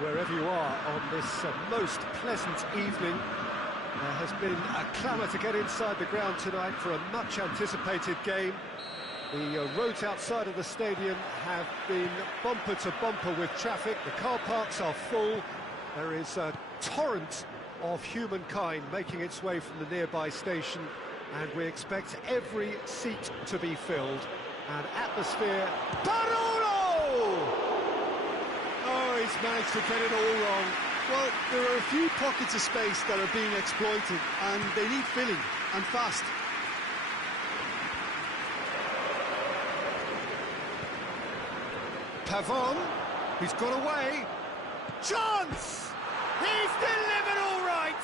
wherever you are on this most pleasant evening. There has been a clamour to get inside the ground tonight for a much-anticipated game. The roads outside of the stadium have been bumper to bumper with traffic. The car parks are full. There is a torrent of humankind making its way from the nearby station, and we expect every seat to be filled. And atmosphere... Barolo! Oh, he's managed to get it all wrong. Well, there are a few pockets of space that are being exploited, and they need filling, and fast. Pavon, he's got away. Chance! He's delivered all right!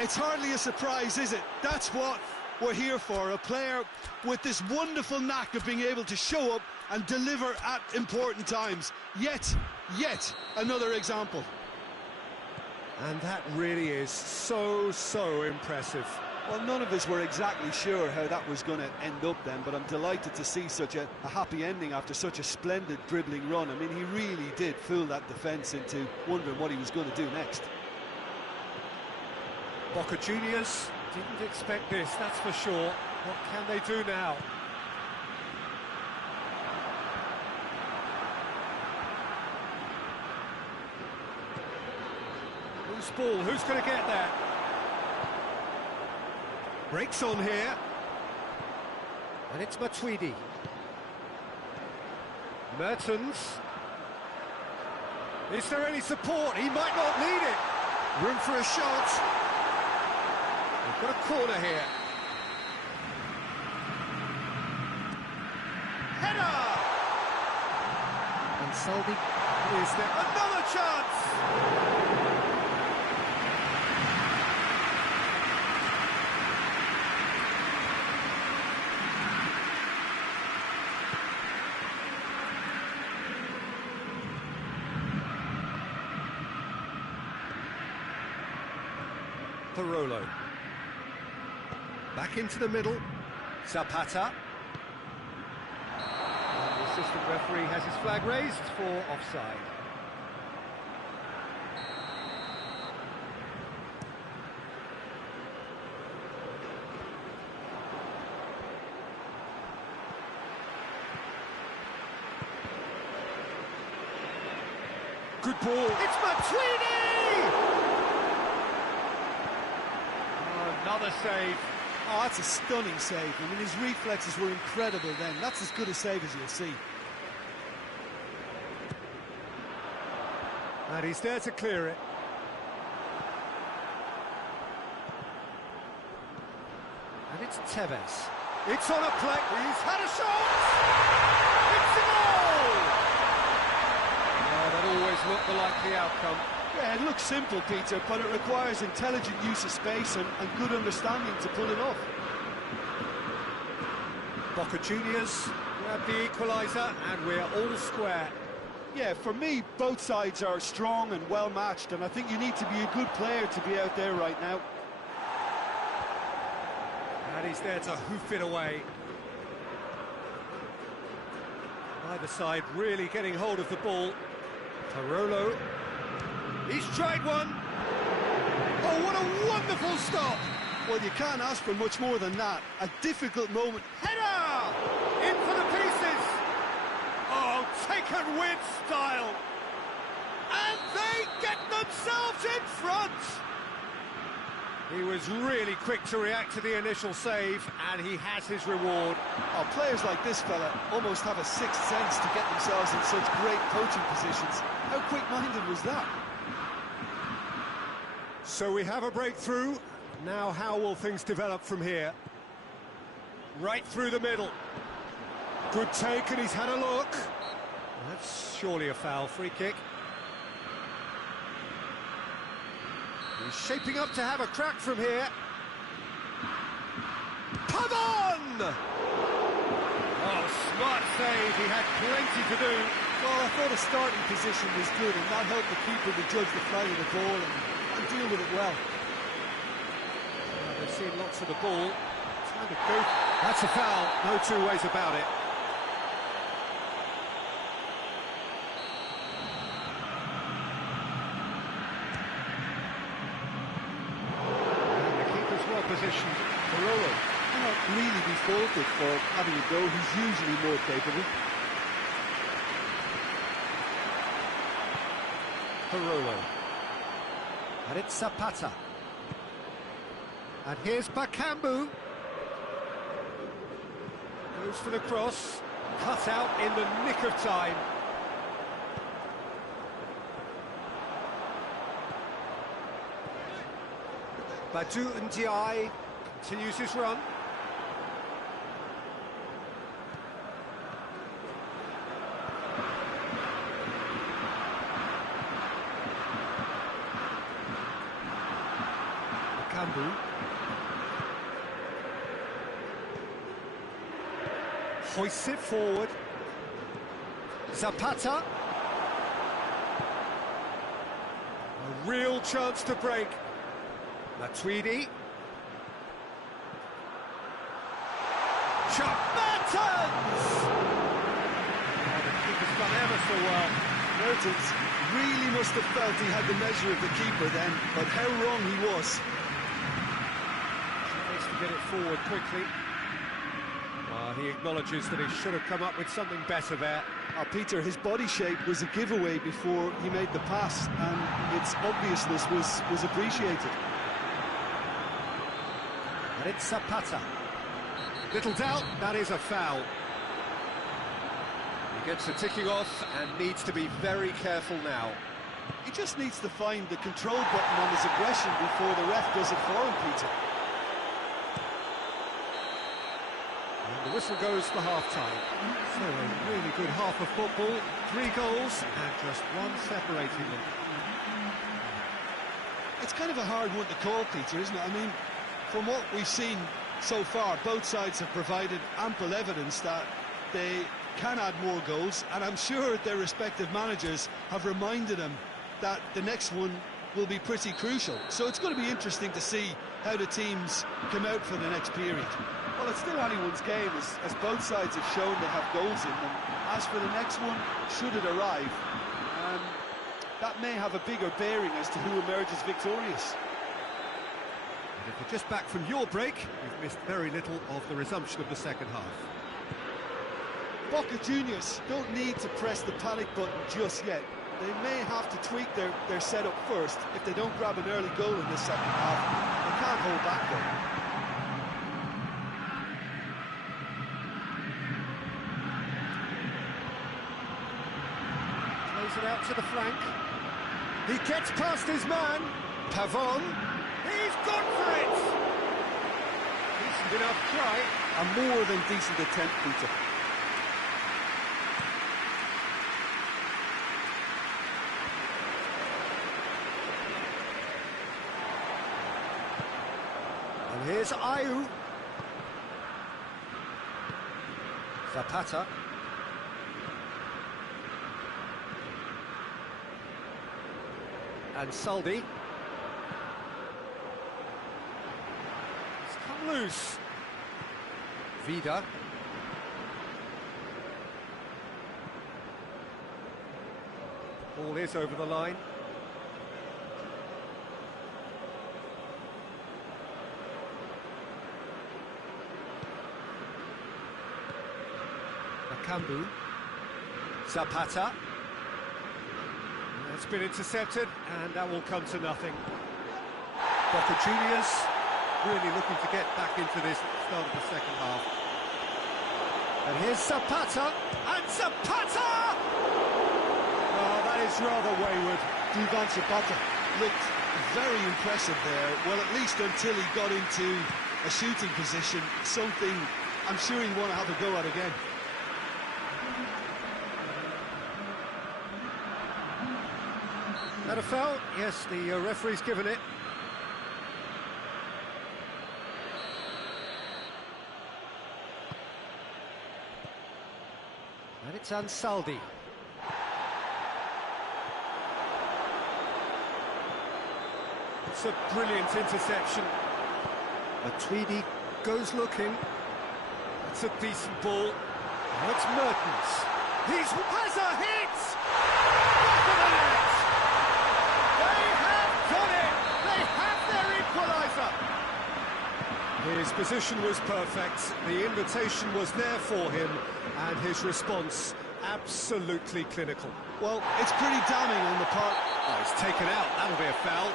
It's hardly a surprise, is it? That's what we're here for, a player with this wonderful knack of being able to show up and deliver at important times. Yet another example. And that really is so impressive. Well, none of us were exactly sure how that was going to end up then, but I'm delighted to see such a happy ending after such a splendid dribbling run. I mean, he really did fool that defence into wondering what he was going to do next. Boca Juniors didn't expect this, that's for sure. What can they do now? Loose ball, who's going to get that? Breaks on here. And it's Matuidi. Mertens. Is there any support? He might not need it. Room for a shot. We've got a corner here. Header! And Saldi, is there another chance? Parolo. Back into the middle. Zapata. And the assistant referee has his flag raised for offside. Good ball. It's Matuidi! Another save. Oh, that's a stunning save. I mean, his reflexes were incredible then. That's as good a save as you'll see. And he's there to clear it. And it's Tevez. It's on a plate. He's had a shot! It's a goal! Oh, that always looked the likely outcome. Yeah, it looks simple, Peter, but it requires intelligent use of space and good understanding to pull it off. Boca Juniors grab the equaliser, and we're all square. Yeah, for me, both sides are strong and well-matched, and I think you need to be a good player to be out there right now. And he's there to hoof it away. Either side really getting hold of the ball. Parolo. He's tried one. Oh, what a wonderful stop. Well, you can't ask for much more than that. A difficult moment. Header! In for the pieces. Oh, taken with style. And they get themselves in front. He was really quick to react to the initial save, and he has his reward. Oh, players like this fella almost have a sixth sense to get themselves in such great coaching positions. How quick-minded was that? So we have a breakthrough. Now how will things develop from here? Right through the middle. Good take, and he's had a look. That's surely a foul. Free kick. He's shaping up to have a crack from here. Pavon! Oh, smart save. He had plenty to do. Well, I thought a starting position was good, and that helped the keeper to judge the flight of the ball and deal with it well. They've seen lots of the ball. Time to go. That's a foul. No two ways about it. can't really be faulted for having a go. He's usually more capable. Parolo. And it's Zapata. And here's Bakambu. Goes for the cross. Cut out in the nick of time. Badu Ndiaye continues his run. Bakambu. Hoists it forward. Zapata. A real chance to break. Matuidi. Shot Mertens! The keeper's done ever so well. Mertens really must have felt he had the measure of the keeper then, but how wrong he was. Tries to get it forward quickly. He acknowledges that he should have come up with something better there. Peter, his body shape was a giveaway before he made the pass, and its obviousness was appreciated. And it's Zapata. Little doubt, that is a foul. He gets the ticking off and needs to be very careful now. He just needs to find the control button on his aggression before the ref does it for him, Peter. And the whistle goes for half-time. So a really good half of football. 3 goals and just one separating them. It's kind of a hard one to call, Peter, isn't it? I mean, from what we've seen so far, both sides have provided ample evidence that they can add more goals, and I'm sure their respective managers have reminded them that the next one will be pretty crucial. So it's going to be interesting to see how the teams come out for the next period. Well, it's still anyone's game, as both sides have shown they have goals in them. As for the next one, should it arrive, that may have a bigger bearing as to who emerges victorious. And if you're just back from your break, you've missed very little of the resumption of the second half. Boca Juniors don't need to press the panic button just yet. They may have to tweak their setup first if they don't grab an early goal in this second half. They can't hold back though. Plays it out to the flank. He gets past his man. Pavon. He's gone for it! Decent enough try. A more than decent attempt, Peter. And here's Ayew. Zapata. And Saldi. It's come loose. Vida. Ball is over the line. Bakambu. Zapata. It's been intercepted, and that will come to nothing. Boca Juniors really looking to get back into this start of the second half. And here's Zapata, and Zapata! Oh, that is rather wayward. Duvan Zapata looked very impressive there, well, at least until he got into a shooting position, something I'm sure he'll want to have a go at again. That a foul? Yes, the referee's given it. And it's Ansaldi. It's a brilliant interception. Matuidi goes looking. It's a decent ball. And it's Mertens. He has a hit! Back of the net! They have done it! They have their equaliser! His position was perfect, the invitation was there for him, and his response absolutely clinical. Well, it's pretty damning on the part... Oh, he's taken out, that'll be a foul.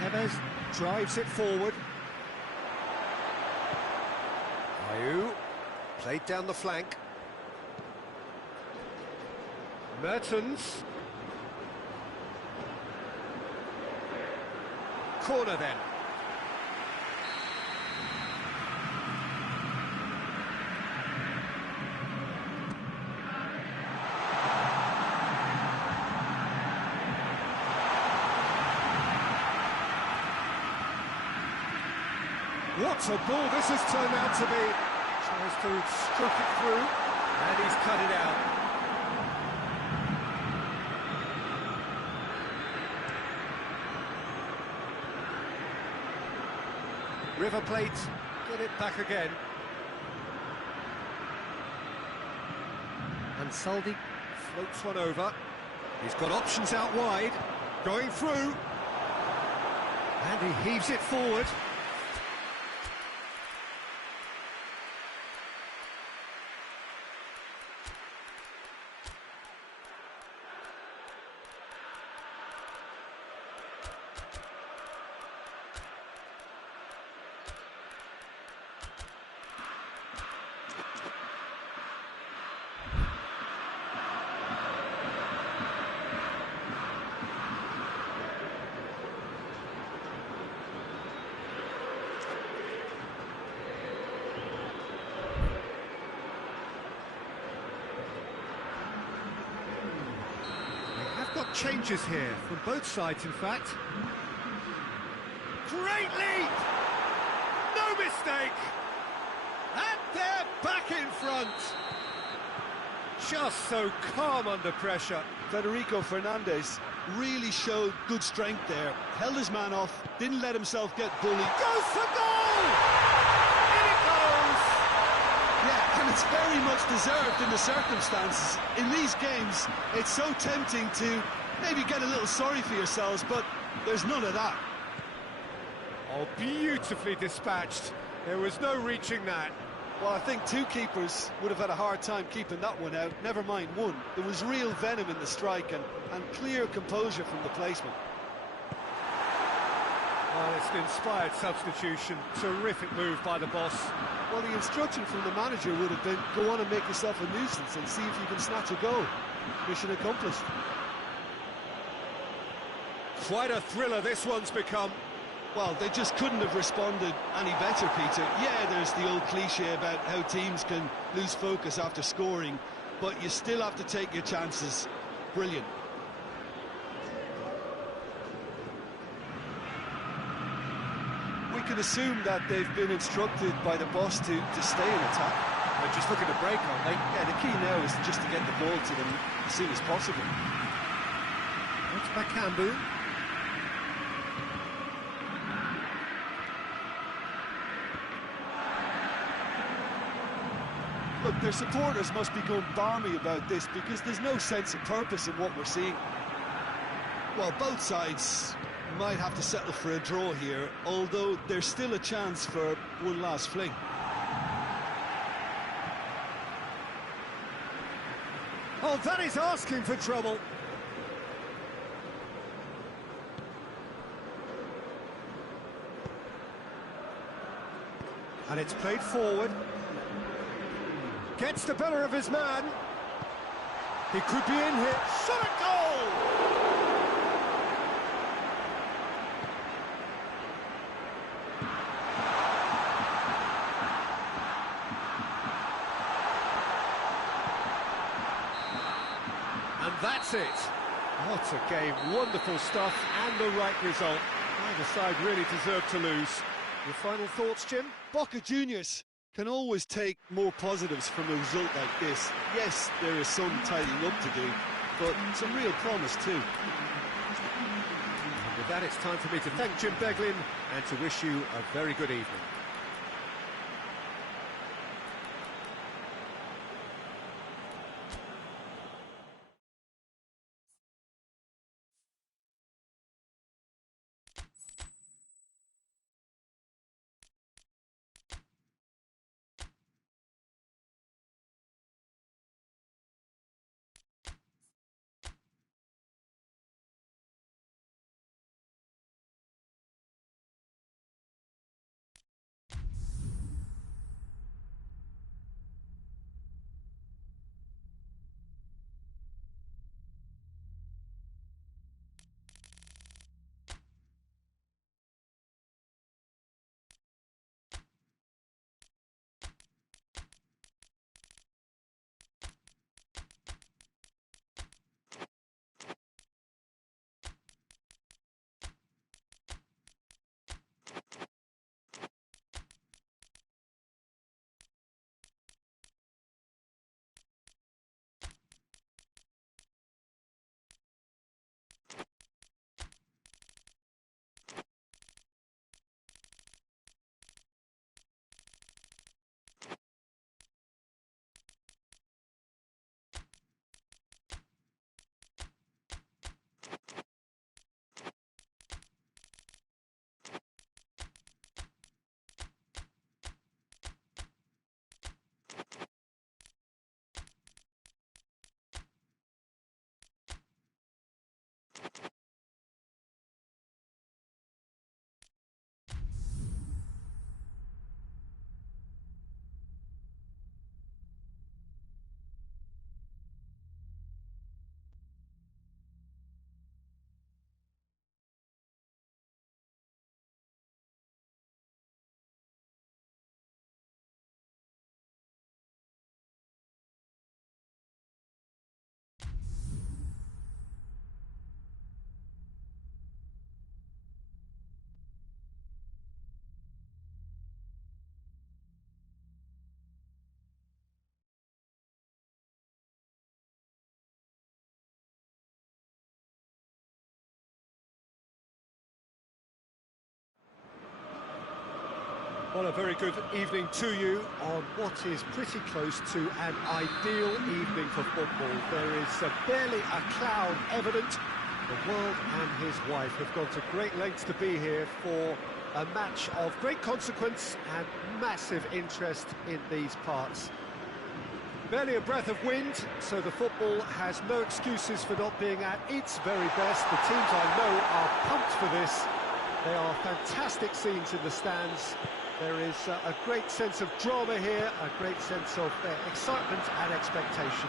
Tevez drives it forward. Ayew played down the flank. Mertens. Corner then. What a ball this has turned out to be. Tries to stroke it through, and he's cut it out. River Plate, get it back again. And Saldi floats one over. He's got options out wide, going through. And he heaves it forward. Got changes here from both sides, in fact. Great lead! No mistake! And they're back in front! Just so calm under pressure. Federico Fernandez really showed good strength there. Held his man off, didn't let himself get bullied. Goes for goal! In it goes! Yeah, and it's very much deserved in the circumstances. In these games, it's so tempting to maybe get a little sorry for yourselves, but there's none of that. Oh, beautifully dispatched. There was no reaching that. Well, I think two keepers would have had a hard time keeping that one out, never mind one. There was real venom in the strike and clear composure from the placement. Well, it's an inspired substitution. Terrific move by the boss. Well, the instruction from the manager would have been, go on and make yourself a nuisance and see if you can snatch a goal. Mission accomplished. Quite a thriller this one's become. Well, they just couldn't have responded any better, Peter. Yeah, there's the old cliche about how teams can lose focus after scoring, but you still have to take your chances. Brilliant. We can assume that they've been instructed by the boss to stay in attack. They're just looking to break, aren't they? Yeah, the key now is just to get the ball to them as soon as possible. That's Bakambu. Look, their supporters must be going balmy about this because there's no sense of purpose in what we're seeing. Well, both sides might have to settle for a draw here, although there's still a chance for one last fling. Oh, that is asking for trouble. And it's played forward. Gets the better of his man. He could be in here. Shot at goal! And that's it. What a game. Wonderful stuff and the right result. Neither side really deserved to lose. Your final thoughts, Jim? Boca Juniors can always take more positives from a result like this. Yes, there is some tidying up to do, but some real promise too. And with that, it's time for me to thank Jim Beglin and to wish you a very good evening. Well, a very good evening to you on what is pretty close to an ideal evening for football. There is barely a cloud evident. The world and his wife have gone to great lengths to be here for a match of great consequence and massive interest in these parts. Barely a breath of wind, so the football has no excuses for not being at its very best. The teams I know are pumped for this. They are fantastic scenes in the stands. There is a great sense of drama here, a great sense of excitement and expectation.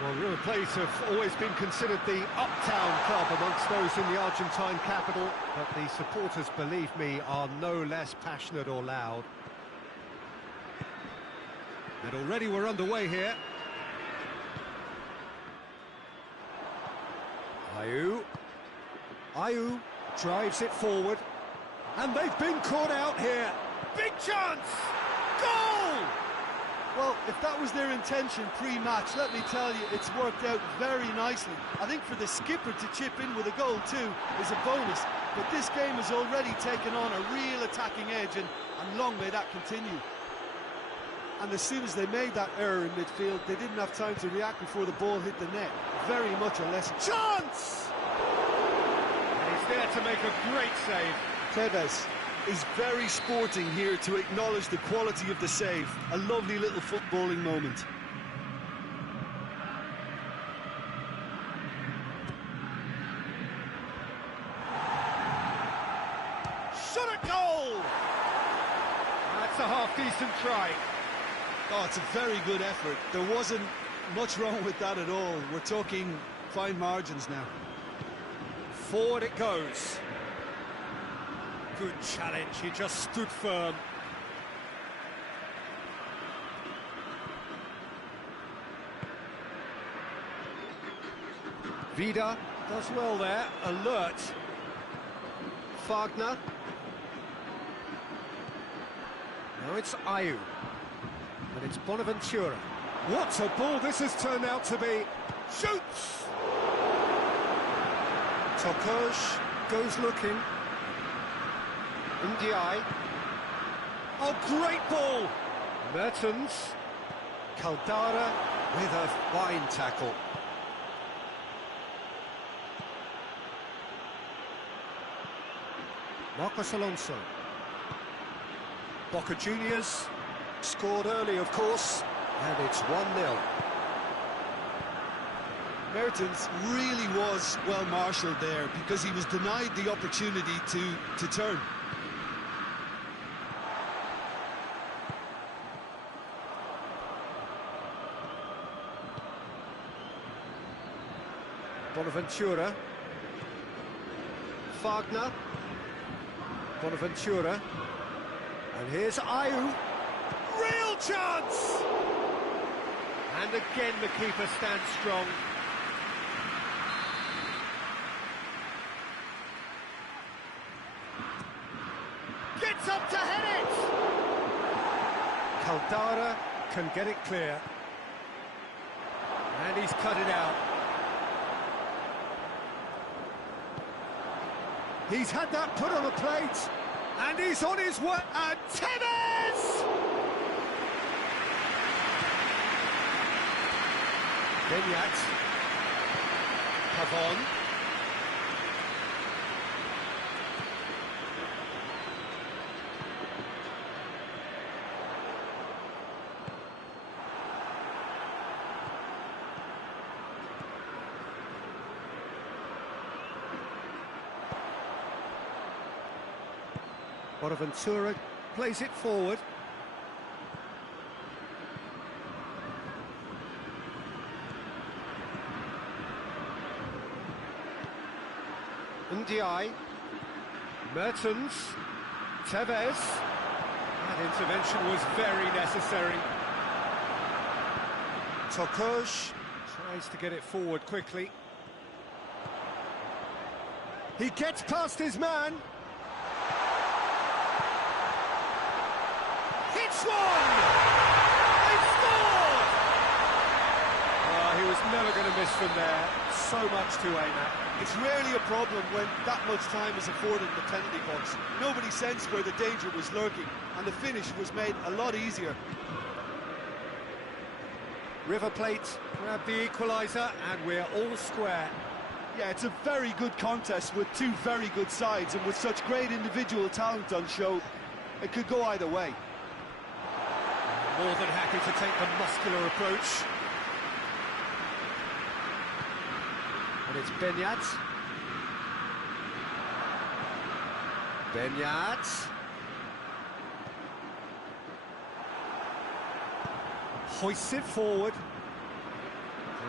Well, River Plate have always been considered the uptown club amongst those in the Argentine capital, but the supporters, believe me, are no less passionate or loud. And already we're underway here. Ayew drives it forward. And they've been caught out here. Big chance! Goal! Well, if that was their intention pre-match, let me tell you, it's worked out very nicely. I think for the skipper to chip in with a goal too is a bonus. But this game has already taken on a real attacking edge, and long may that continue. And as soon as they made that error in midfield, they didn't have time to react before the ball hit the net. Very much a lesson. Chance! And he's there to make a great save. Tevez is very sporting here to acknowledge the quality of the save. A lovely little footballing moment. Shot at goal! That's a half-decent try. Oh, it's a very good effort. There wasn't much wrong with that at all. We're talking fine margins now. Forward it goes. Good challenge, he just stood firm. Vida does well there, alert. Wagner. Now it's Ayew. And it's Bonaventura. What a ball this has turned out to be. Shoots! Tokosh goes looking. Ndiaye. Oh, great ball! Mertens. Caldara with a fine tackle. Marcos Alonso. Boca Juniors scored early, of course, and it's 1-0. Mertens really was well marshalled there because he was denied the opportunity to turn. Bonaventura. Wagner. Bonaventura. And here's Ayew. Real chance! And again the keeper stands strong. Gets up to head it! Caldara can get it clear. And he's cut it out. He's had that put on a plate. And he's on his way. And Tevez! Benyat. Pavon. Bonaventura plays it forward. Ndiaye. Mertens. Tevez. That intervention was very necessary. Tokosh tries to get it forward quickly. He gets past his man. Hits one! They scored! He was never going to miss from there, so much to aim at. It's rarely a problem when that much time is afforded in the penalty box. Nobody sensed where the danger was lurking, and the finish was made a lot easier. River Plate grab the equaliser, and we're all square. Yeah, it's a very good contest with two very good sides, and with such great individual talent on show, it could go either way. More than happy to take the muscular approach. And it's Benyat. Benyat. Hoists it forward.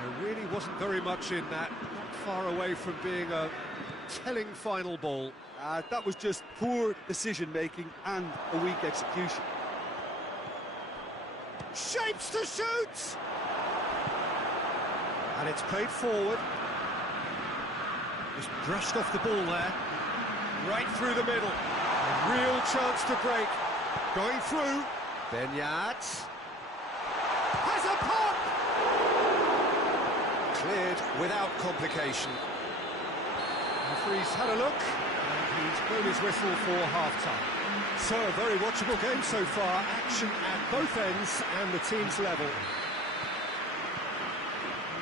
There really wasn't very much in that. Not far away from being a telling final ball. That was just poor decision-making and a weak execution. Shapes to shoot! And it's played forward. Just brushed off the ball there. Right through the middle. A real chance to break. Going through. Benyat. Has a pop! Cleared without complication. The referee's had a look, and he's blown his whistle for half-time. So, a very watchable game so far. Action at both ends and the team's level.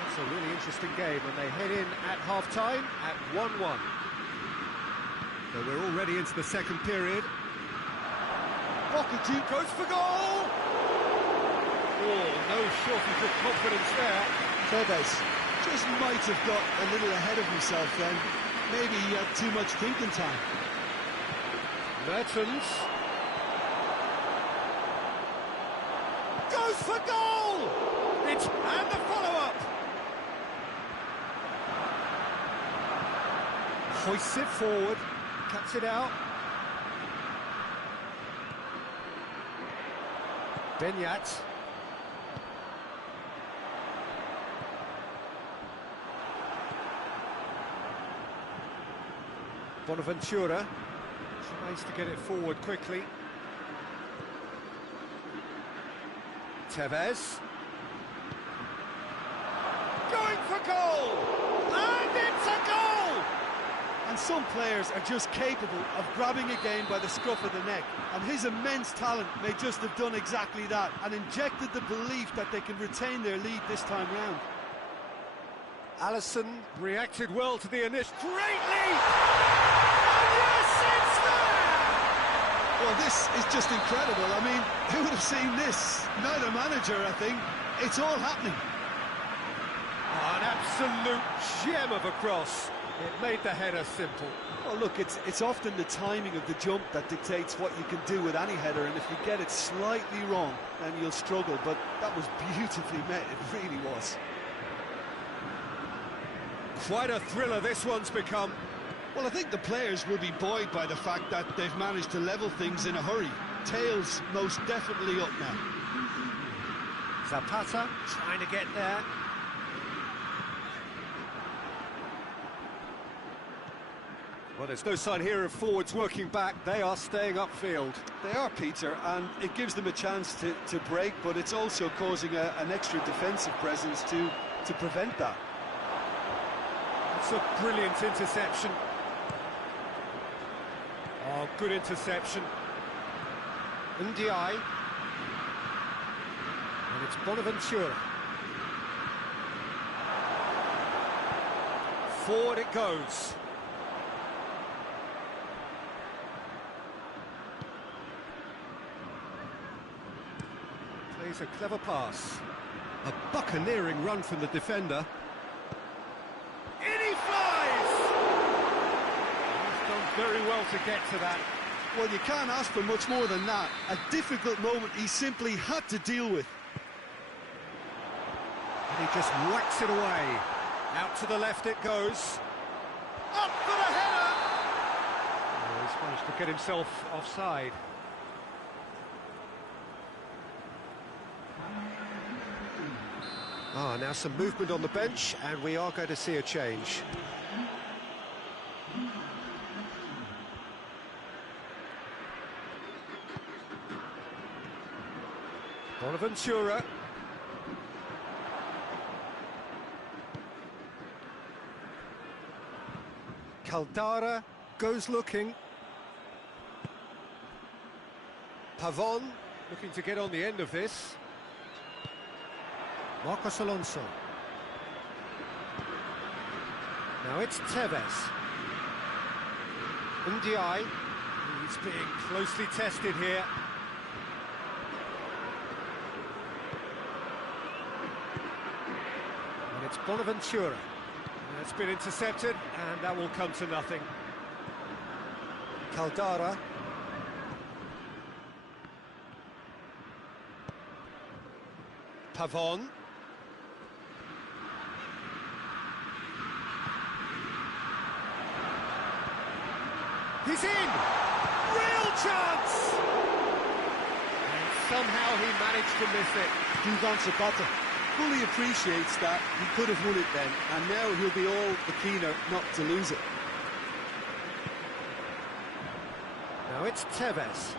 It's a really interesting game, and they head in at half-time at 1-1. So we're already into the second period. Rockety goes for goal! Oh, no shortage of confidence there. Tevez just might have got a little ahead of himself then. Maybe he had too much thinking time. Mertens goes for goal! And the follow-up! Hoists it forward, cuts it out. Benyat. Bonaventura tries to get it forward quickly. Tevez. Going for goal! And it's a goal! And some players are just capable of grabbing a game by the scruff of the neck, and his immense talent may just have done exactly that and injected the belief that they can retain their lead this time round. Alisson reacted well to the initial. Great lead! And yes, it's there! Well, this is just incredible. I mean, who would have seen this? Neither manager, I think. It's all happening. Oh, an absolute gem of a cross. It made the header simple. Well, look, it's often the timing of the jump that dictates what you can do with any header, and if you get it slightly wrong, then you'll struggle. But that was beautifully met, it really was. Quite a thriller this one's become. Well, I think the players will be buoyed by the fact that they've managed to level things in a hurry. Tails most definitely up now. Zapata trying to get there. Well, there's no sign here of forwards working back. They are staying upfield. They are, Peter, and it gives them a chance to break, but it's also causing an extra defensive presence to prevent that. It's a brilliant interception. Oh, good interception. Ndiaye. And it's Bonaventura. Forward it goes. Plays a clever pass. A buccaneering run from the defender. In he flies! He's done very well to get to that. Well, you can't ask for much more than that. A difficult moment he simply had to deal with. And he just whacks it away. Out to the left it goes. Up for the header! Oh, he's managed to get himself offside. Ah, now some movement on the bench, and we are going to see a change. Bonaventura. Caldara goes looking. Pavon looking to get on the end of this. Marcos Alonso. Now it's Tevez. Ndiaye. He's being closely tested here. And it's Bonaventura. It's been intercepted, and that will come to nothing. Caldara. Pavon. He's in! Real chance! And somehow he managed to miss it. Duvan Zapata fully appreciates that he could have won it then, and now he'll be all the keener not to lose it. Now it's Tevez.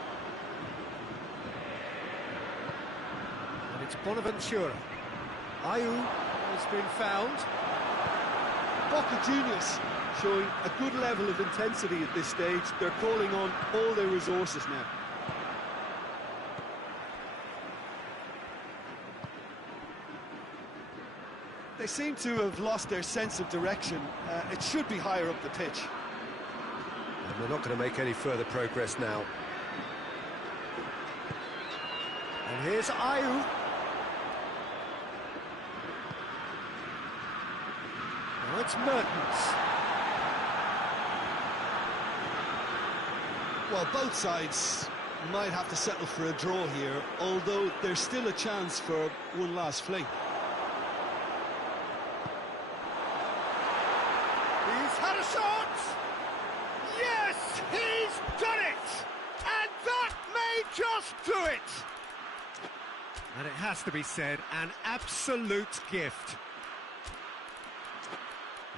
And it's Bonaventura. Ayew has been found. Boca Juniors showing a good level of intensity at this stage. They're calling on all their resources now. They seem to have lost their sense of direction. It should be higher up the pitch. And they're not going to make any further progress now. And here's Ayew. Now it's Mertens. Well, both sides might have to settle for a draw here, although there's still a chance for one last fling. He's had a shot! Yes, he's done it! And that may just do it! And it has to be said, an absolute gift.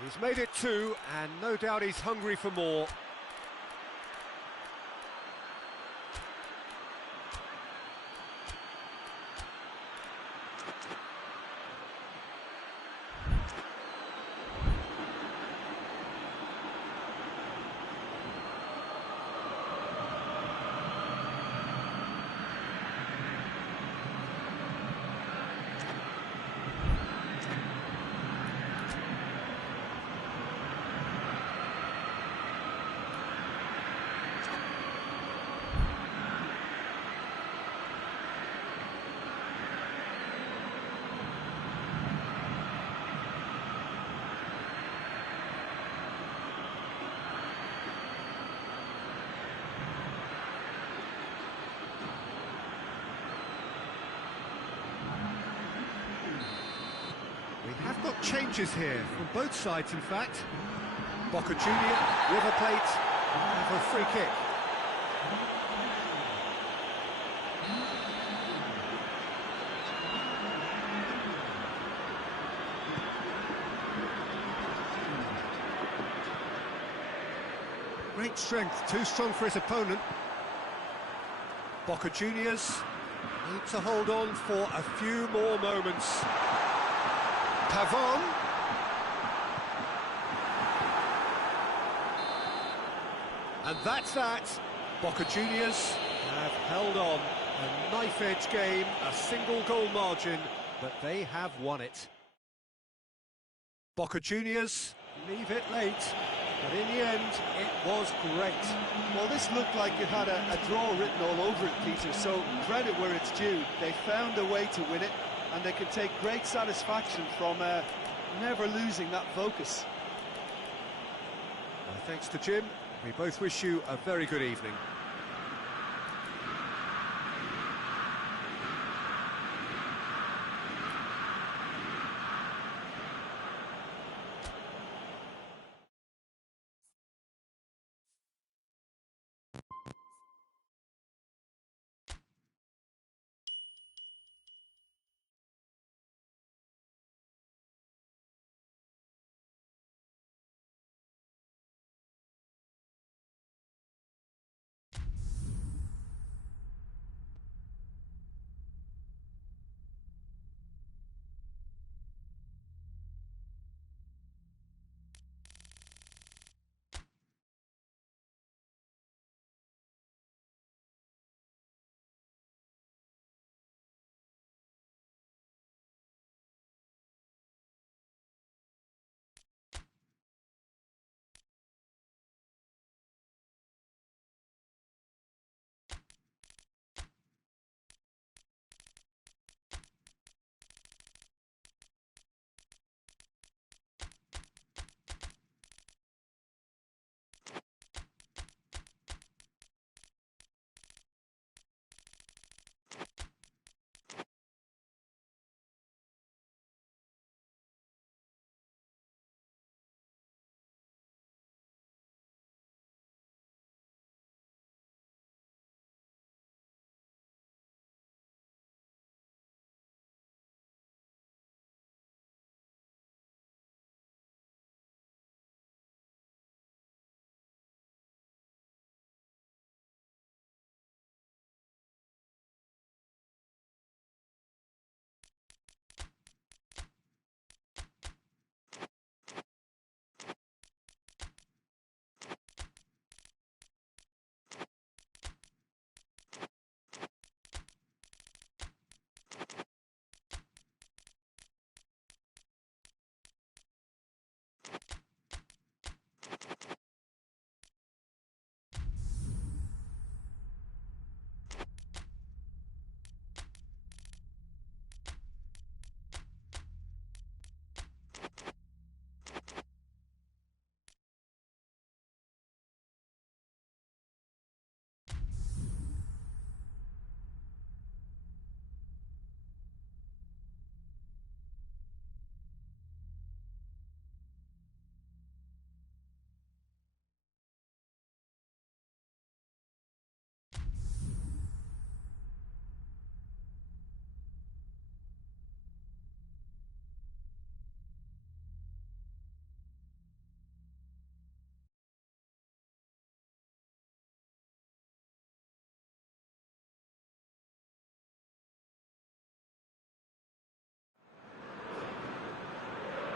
He's made it two, and no doubt he's hungry for more. We have got changes here from both sides, in fact. Boca Junior, River Plate, have a free kick. Great strength, too strong for his opponent. Boca Juniors need to hold on for a few more moments. Pavon. And that's that. Boca Juniors have held on. A knife-edge game, a single goal margin, but they have won it. Boca Juniors leave it late, but in the end, it was great. Well, this looked like it had a draw written all over it, Peter, so credit where it's due. They found a way to win it, and they can take great satisfaction from never losing that focus. Well, thanks to Jim. We both wish you a very good evening.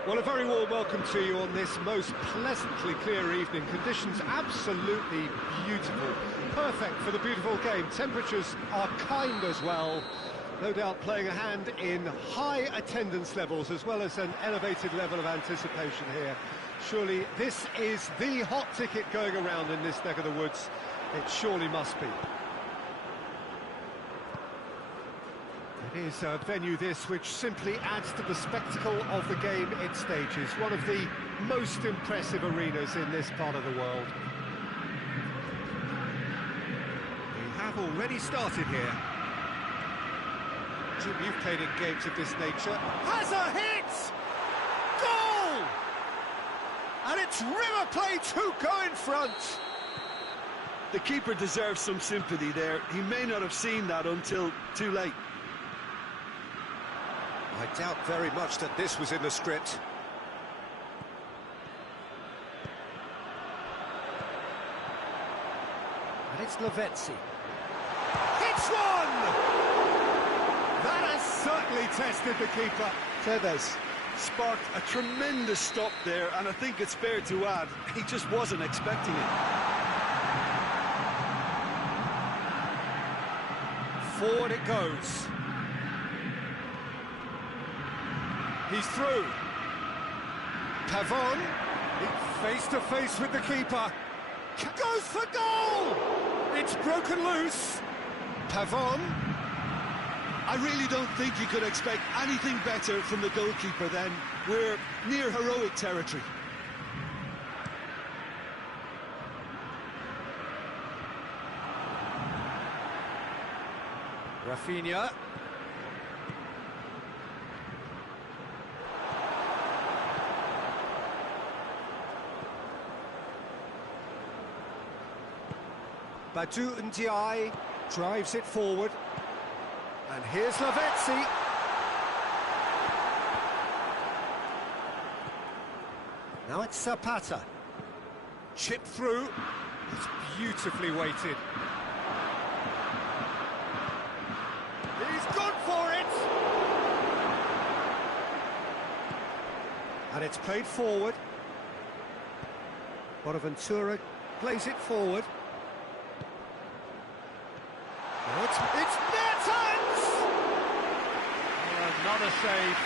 Well, a very warm welcome to you on this most pleasantly clear evening. Conditions absolutely beautiful. Perfect for the beautiful game. Temperatures are kind as well. No doubt playing a hand in high attendance levels as well as an elevated level of anticipation here. Surely this is the hot ticket going around in this neck of the woods. It surely must be. It is a venue this which simply adds to the spectacle of the game it stages. One of the most impressive arenas in this part of the world. We have already started here. Jim, you've played in games of this nature. Has a hit! Goal! And it's River Plate who go in front. The keeper deserves some sympathy there. He may not have seen that until too late. I doubt very much that this was in the script. And it's Lavezzi. Hits one! That has certainly tested the keeper. Tevez sparked a tremendous stop there, and I think it's fair to add, he just wasn't expecting it. Forward it goes. He's through. Pavon, face to face with the keeper. Goes for goal! It's broken loose. Pavon. I really don't think you could expect anything better from the goalkeeper then. We're near heroic territory. Rafinha. Badu Ndiaye drives it forward. And here's Lavezzi. Now it's Zapata. Chip through. It's beautifully weighted. He's gone for it! And it's played forward. Bonaventura plays it forward. Oh, it's Mertens! Oh, another save.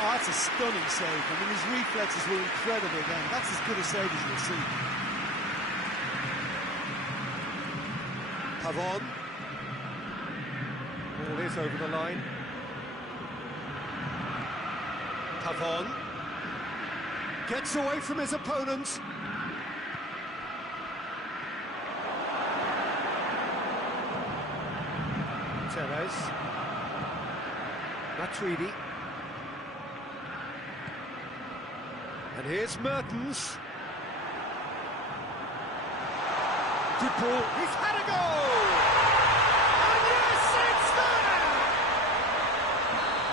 Oh, that's a stunning save. I mean, his reflexes were incredible then. That's as good a save as you'll see. Pavon. Ball is over the line. Pavon. Gets away from his opponent. Tevez. Matuidi. And here's Mertens. Good ball. He's had a goal! And yes, it's there!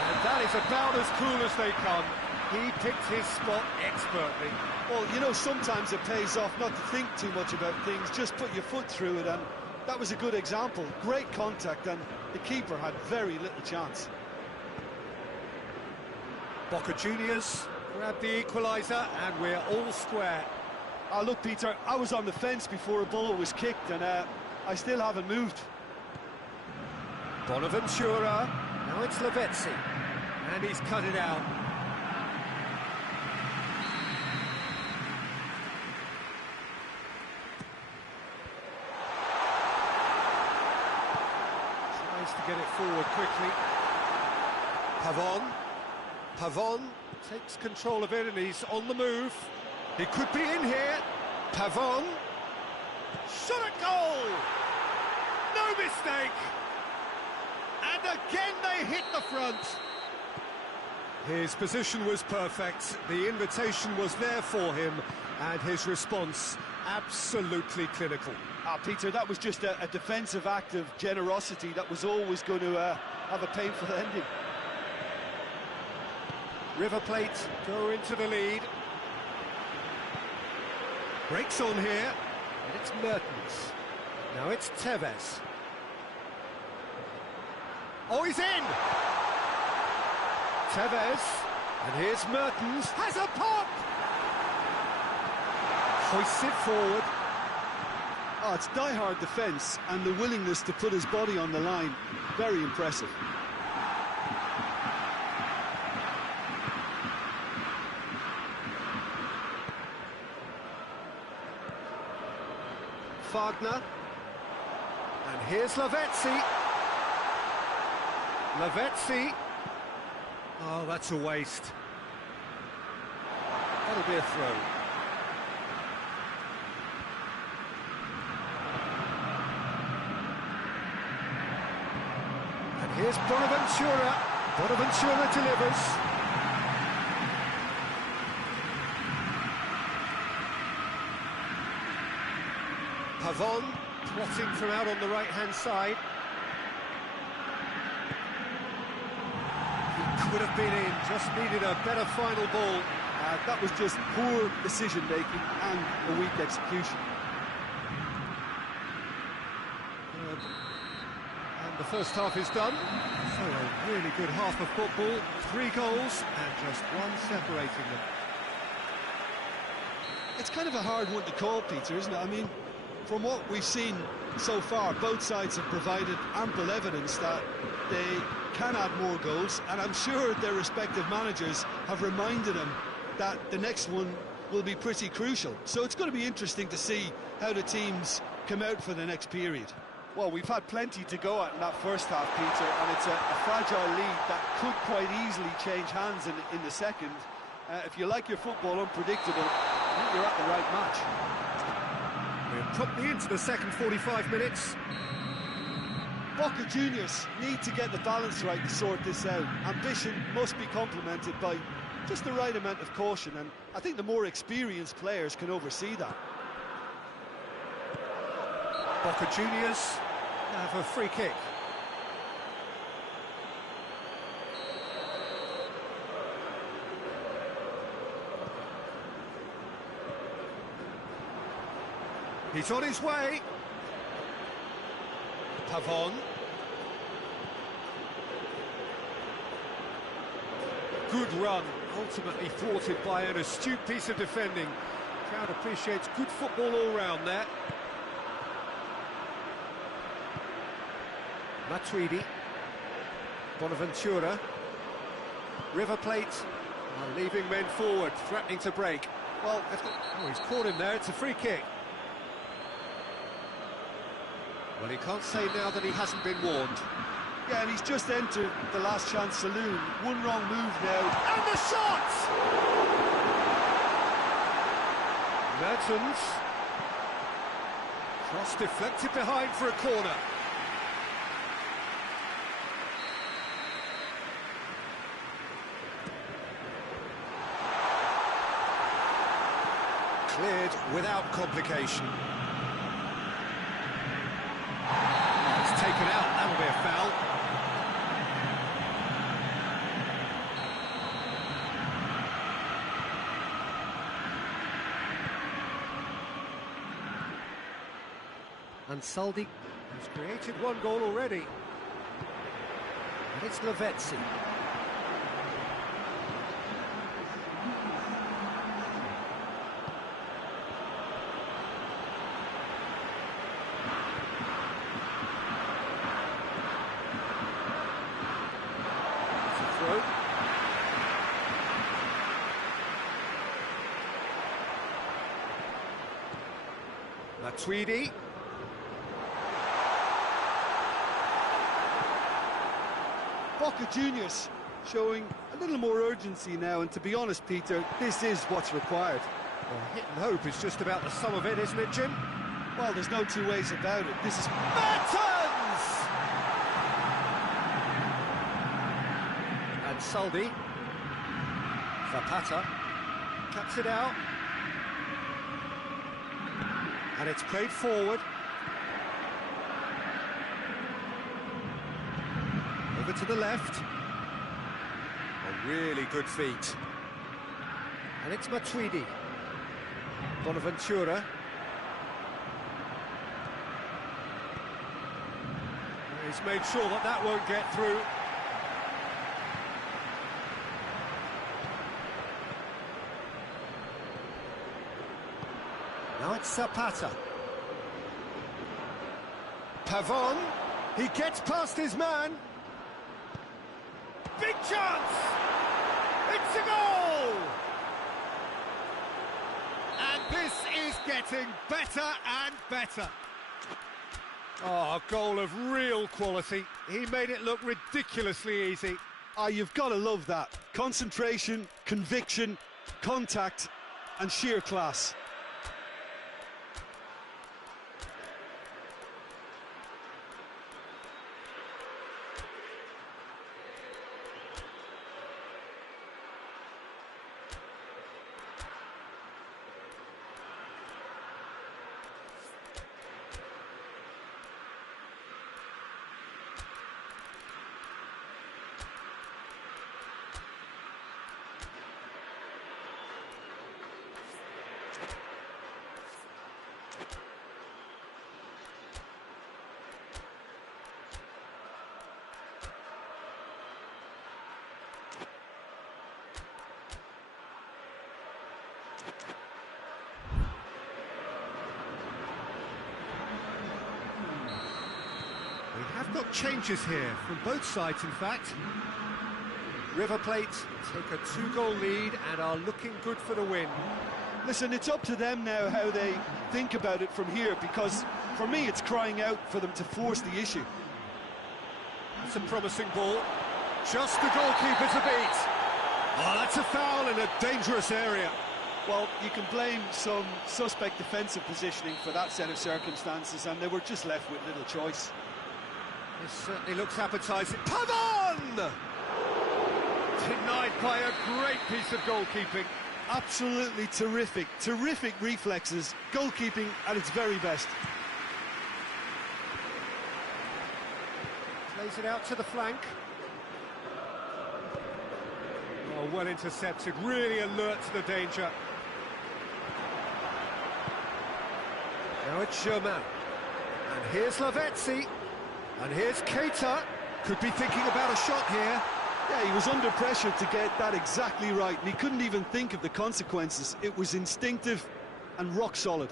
And that is about as cool as they come. He picked his spot expertly. Well, you know, sometimes it pays off not to think too much about things, just put your foot through it, and that was a good example. Great contact, and the keeper had very little chance. Boca Juniors grab the equaliser, and we're all square. Look, Peter, I was on the fence before a ball was kicked, and I still haven't moved. Bonaventura, now it's Lavezzi, and he's cut it out. Tries to get it forward quickly. Pavon takes control of it, and he's on the move. He could be in here. Pavon. Shot at goal! No mistake! And again they hit the front. His position was perfect. The invitation was there for him, and his response absolutely clinical. Peter, that was just a defensive act of generosity that was always going to have a painful ending. River Plate go into the lead. Breaks on here, and it's Mertens. Now it's Tevez. Oh, he's in! Tevez, And here's Mertens, has a pop! Hoists it forward. Oh, it's die-hard defence and the willingness to put his body on the line. Very impressive. Wagner. And here's Lavezzi. Lavezzi. Oh, that's a waste. That'll be a throw. And here's Bonaventura. Bonaventura delivers. Pavon plotting from out on the right-hand side. He could have been in, just needed a better final ball. That was just poor decision-making and a weak execution. And the first half is done. So a really good half of football. 3 goals and just one separating them. It's kind of a hard one to call, Peter, isn't it? I mean, from what we've seen so far, both sides have provided ample evidence that they can add more goals, and I'm sure their respective managers have reminded them that the next one will be pretty crucial. So it's going to be interesting to see how the teams come out for the next period. Well, we've had plenty to go at in that first half, Peter, and it's a fragile lead that could quite easily change hands in the second. If you like your football unpredictable, I think you're at the right match. We're promptly into the second 45 minutes. Boca Juniors need to get the balance right to sort this out. Ambition must be complemented by just the right amount of caution, and I think the more experienced players can oversee that. Boca Juniors have a free kick. He's on his way. Pavon. Good run, ultimately thwarted by an astute piece of defending. Crowd appreciates good football all round there. Matuidi. Bonaventura. River Plate are leaving men forward, threatening to break. Well, he's caught him there, it's a free kick. Well, he can't say now that he hasn't been warned. Yeah, and he's just entered the last chance saloon. One wrong move now. And the shot! Mertens. Cross deflected behind for a corner. Cleared without complication. It's taken out, that'll be a foul. And Saldi has created one goal already. And it's Lavezzi. Matuidi. Boca Juniors showing a little more urgency now, and to be honest, Peter, this is what's required. Well, hit and hope is just about the sum of it, isn't it, Jim? Well, there's no two ways about it. This is Mertens! And Saldi. Zapata cuts it out. And it's played forward. Over to the left. A really good feat. And it's Matuidi. Bonaventura. He's made sure that won't get through. Now it's Zapata. Pavon, he gets past his man. Big chance! It's a goal! And this is getting better and better. Oh, a goal of real quality. He made it look ridiculously easy. Ah, you've got to love that. Concentration, conviction, contact, and sheer class. We have got changes here from both sides, in fact. River Plate take a 2-goal lead and are looking good for the win. Listen, it's up to them now how they think about it from here, because for me it's crying out for them to force the issue. That's a promising ball. Just the goalkeeper to beat. Oh, that's a foul in a dangerous area. Well, you can blame some suspect defensive positioning for that set of circumstances, and they were just left with little choice. This certainly looks appetising. Pavon! Denied by a great piece of goalkeeping. Absolutely terrific, terrific reflexes, goalkeeping at its very best. Plays it out to the flank. Oh, well intercepted, really alert to the danger. Now it's Germain. And here's Lavezzi. And here's Keita. Could be thinking about a shot here. Yeah, he was under pressure to get that exactly right, and he couldn't even think of the consequences. It was instinctive and rock solid.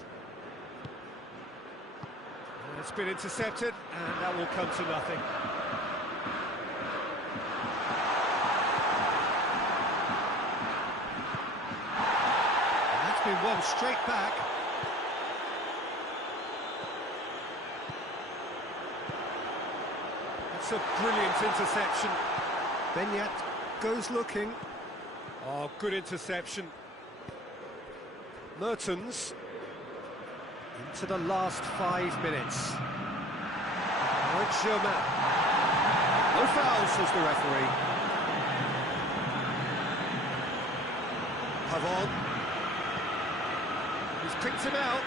It's been intercepted, and that will come to nothing. And that's been won straight back. It's a brilliant interception. Benyat goes looking. Oh, good interception. Mertens into the last 5 minutes. Now it's Germain. No foul, says the referee. Pavon. He's picked him out.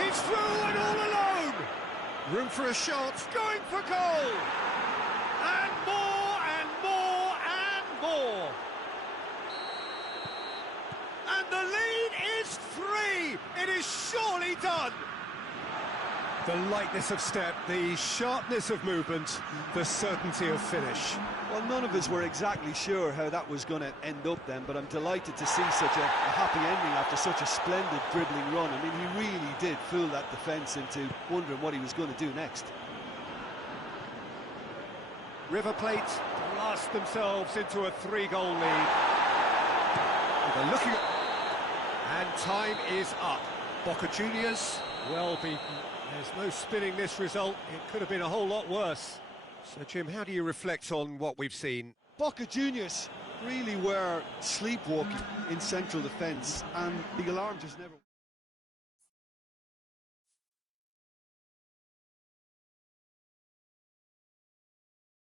He's through and all alone. Room for a shot. Going for goal. And more and more and more. And the lead is 3. It is surely done. The lightness of step, the sharpness of movement, the certainty of finish. Well, none of us were exactly sure how that was going to end up then, but I'm delighted to see such a happy ending after such a splendid dribbling run. I mean, he really did fool that defence into wondering what he was going to do next. River Plate blast themselves into a 3-goal lead. They're looking at... And time is up. Boca Juniors, well beaten. There's no spinning this result. It could have been a whole lot worse. So, Jim, how do you reflect on what we've seen? Boca Juniors really were sleepwalking in central defence, and the alarm just never...